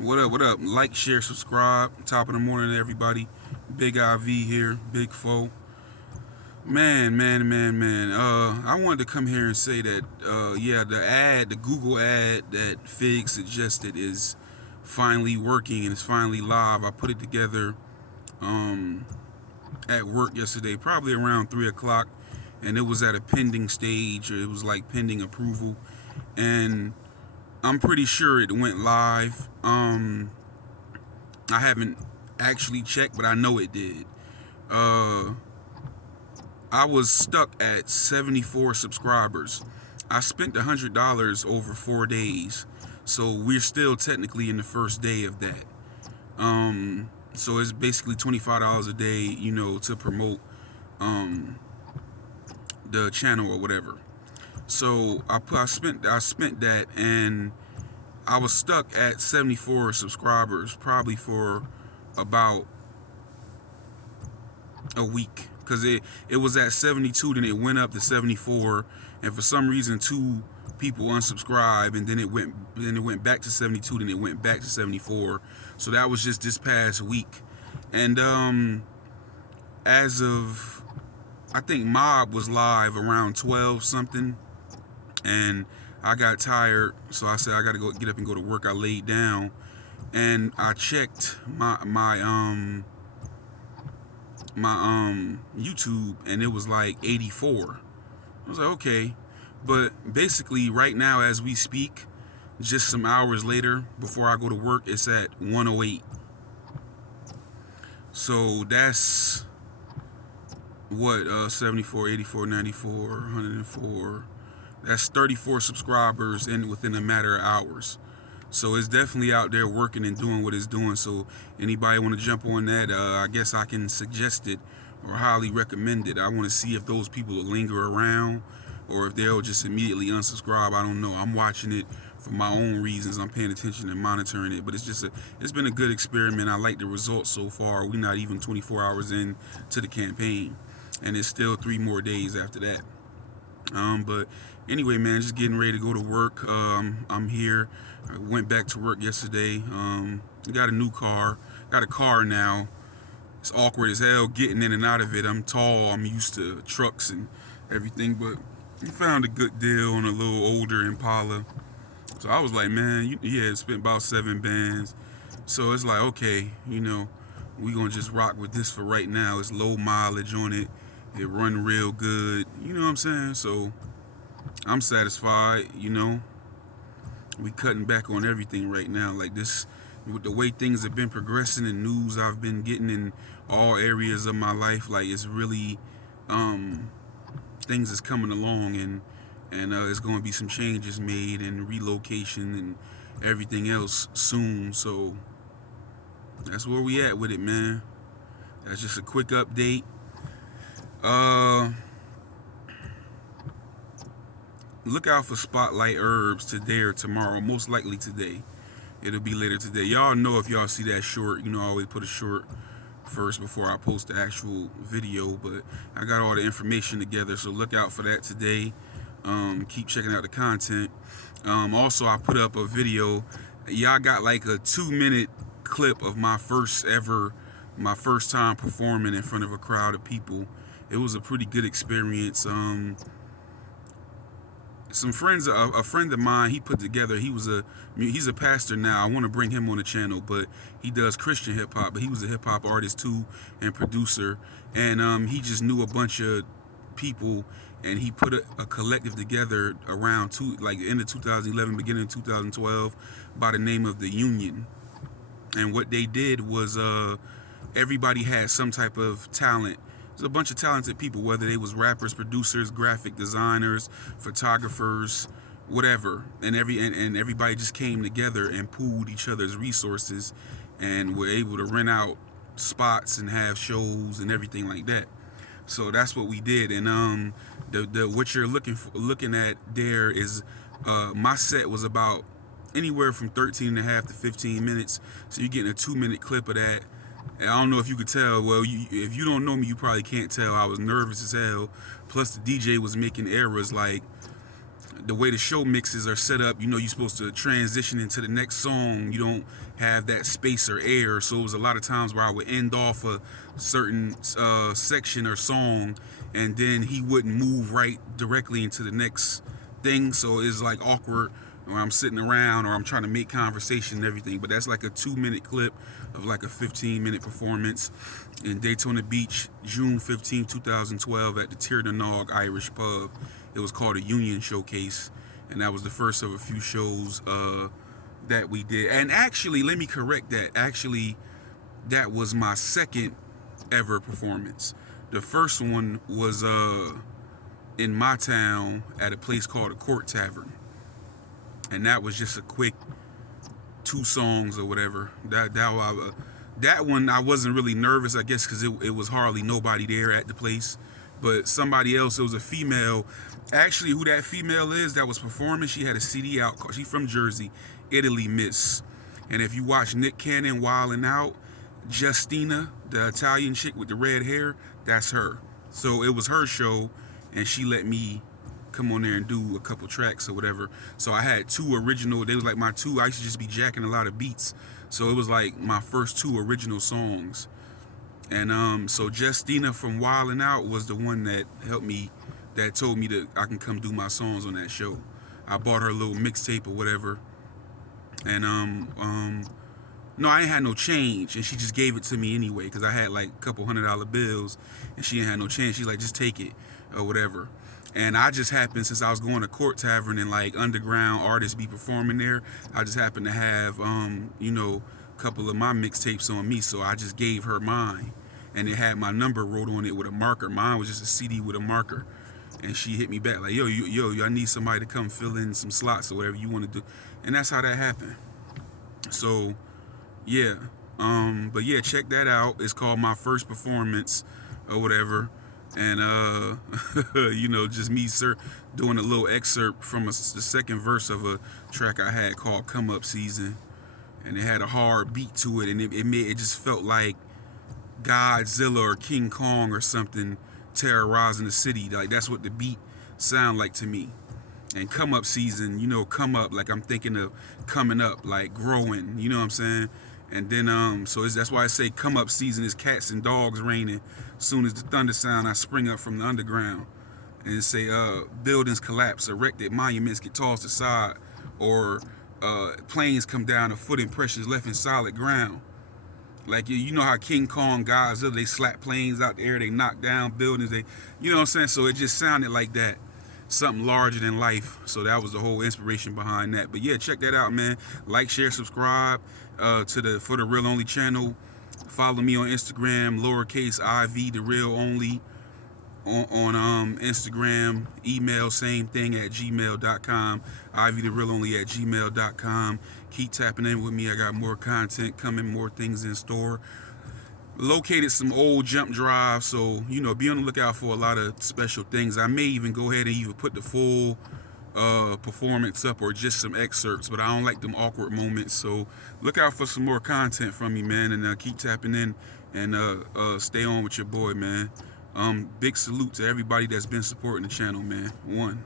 What up? What up? Like, share, subscribe. Top of the morning, everybody. Big IV here. Big Foe. Man. I wanted to come here and say that, yeah, the Google ad that Fig suggested is finally working and it's finally live. I put it together um, at work yesterday, probably around 3 o'clock, and it was at a pending stage. It was like pending approval, and I'm pretty sure it went live. I haven't actually checked, but I know it did. Uh, I was stuck at 74 subscribers. I spent $100 over 4 days, so we're still technically in the first day of that. So it's basically $25 a day, to promote the channel or whatever. So I spent that, and I was stuck at 74 subscribers probably for about a week, because it was at 72, then it went up to 74, and for some reason two people unsubscribed, and then it went back to 72, then it went back to 74. So that was just this past week. And as of, I think Mob was live around 12 something, and I got tired, so I said I gotta get up and go to work. I laid down and I checked my YouTube, and it was like 84. I was like, okay. But basically right now as we speak, just some hours later before I go to work, it's at 108. So that's what 74, 84, 94, 104. That's 34 subscribers within a matter of hours. So it's definitely out there working and doing what it's doing. So anybody want to jump on that, I guess I can suggest it or highly recommend it. I want to see if those people will linger around or if they'll just immediately unsubscribe. I don't know. I'm watching it for my own reasons. I'm paying attention and monitoring it. But it's been a good experiment. I like the results so far. We're not even 24 hours in to the campaign, and it's still 3 more days after that. But anyway, man, just getting ready to go to work. I'm here. I went back to work yesterday. Got a new car. Got a car now. It's awkward as hell getting in and out of it. I'm tall. I'm used to trucks and everything, but I found a good deal on a little older Impala. So I was like, man, yeah, spent about 7 bands. So it's like, okay, we gonna just rock with this for right now. It's low mileage on it. It run real good. You know what I'm saying? So I'm satisfied. We cutting back on everything right now. Like this, with the way things have been progressing and news I've been getting in all areas of my life, like it's really things is coming along, and it's going to be some changes made and relocation and everything else soon. So that's where we at with it, man. That's just a quick update. Look out for Spotlight Herbs today or tomorrow. Most likely today. It'll be later today. Y'all know, if y'all see that short, I always put a short first before I post the actual video. But I got all the information together, so look out for that today. Keep checking out the content. Also, I put up a video. Y'all got like a 2-minute clip of my first time performing in front of a crowd of people. It was a pretty good experience. Some friends, a friend of mine, he put together. He's a pastor now. I want to bring him on the channel, but he does Christian hip hop. But he was a hip hop artist too and producer, and he just knew a bunch of people, and he put a collective together around end of 2011, beginning of 2012, by the name of The Union. And what they did was everybody had some type of talent. There's a bunch of talented people, whether they was rappers, producers, graphic designers, photographers, whatever. And everybody just came together and pooled each other's resources and were able to rent out spots and have shows and everything like that. So that's what we did. And what you're looking at there is my set was about anywhere from 13 and a half to 15 minutes. So you're getting a 2-minute clip of that. And I don't know if you could tell. Well, if you don't know me, you probably can't tell. I was nervous as hell. Plus, the DJ was making errors like the way the show mixes are set up, you're supposed to transition into the next song. You don't have that space or air. So it was a lot of times where I would end off a certain section or song, and then he wouldn't move right directly into the next thing. So it's like awkward when I'm sitting around or I'm trying to make conversation and everything. But that's like a 2-minute clip of like a 15-minute performance in Daytona Beach, June 15, 2012 at the Tir na Nog Irish Pub. It was called a Union Showcase, and that was the first of a few shows that we did. And actually, let me correct that. Actually, that was my second ever performance. The first one was in my town at a place called the Court Tavern, and that was just a quick 2 songs or whatever. That one I wasn't really nervous, I guess, because it was hardly nobody there at the place. But somebody else, it was a female. Actually, who that female is that was performing, she had a CD out. She's from Jersey, Italy Miss. And if you watch Nick Cannon Wildin' Out, Justina, the Italian chick with the red hair, that's her. So it was her show, and she let me come on there and do a couple tracks or whatever. So I had 2 original. They was like my 2. I used to just be jacking a lot of beats. So it was like my first 2 original songs. And so Justina from Wildin' Out was the one that helped me, that told me that I can come do my songs on that show. I bought her a little mixtape or whatever. And no, I ain't had no change, and she just gave it to me anyway, because I had like a couple $100 bills, and she ain't had no change. She's like, just take it or whatever. And I just happened, since I was going to Court Tavern and like underground artists be performing there, I just happened to have a couple of my mixtapes on me, so I just gave her mine. And it had my number wrote on it with a marker. Mine was just a CD with a marker. And she hit me back like, yo, I need somebody to come fill in some slots or whatever you want to do. And that's how that happened. So, yeah. But yeah, check that out. It's called My First Performance or whatever. And, just me, sir, doing a little excerpt from the second verse of a track I had called Come Up Season. And it had a hard beat to it. And it just felt like Godzilla or King Kong or something terrorizing the city. Like, that's what the beat sound like to me. And come up season, come up, like I'm thinking of coming up, like growing, you know what I'm saying? And then so that's why I say come up season is cats and dogs raining. Soon as the thunder sound, I spring up from the underground. And it say buildings collapse, erected monuments get tossed aside, or planes come down, a foot impressions left in solid ground. Like, you know how King Kong, Godzilla, they slap planes out the air, they knock down buildings, you know what I'm saying? So it just sounded like that, something larger than life. So that was the whole inspiration behind that. But yeah, check that out, man. Like, share, subscribe for the Real Only channel. Follow me on Instagram, lowercase IV, the Real Only. On Instagram, email, same thing, at gmail.com. Ivy the Real Only at gmail.com. Keep tapping in with me. I got more content coming, more things in store. Located some old jump drives, so be on the lookout for a lot of special things. I may even go ahead and even put the full performance up, or just some excerpts, but I don't like them awkward moments. So look out for some more content from me, man, and keep tapping in, and stay on with your boy, man. Big salute to everybody that's been supporting the channel, man. 1.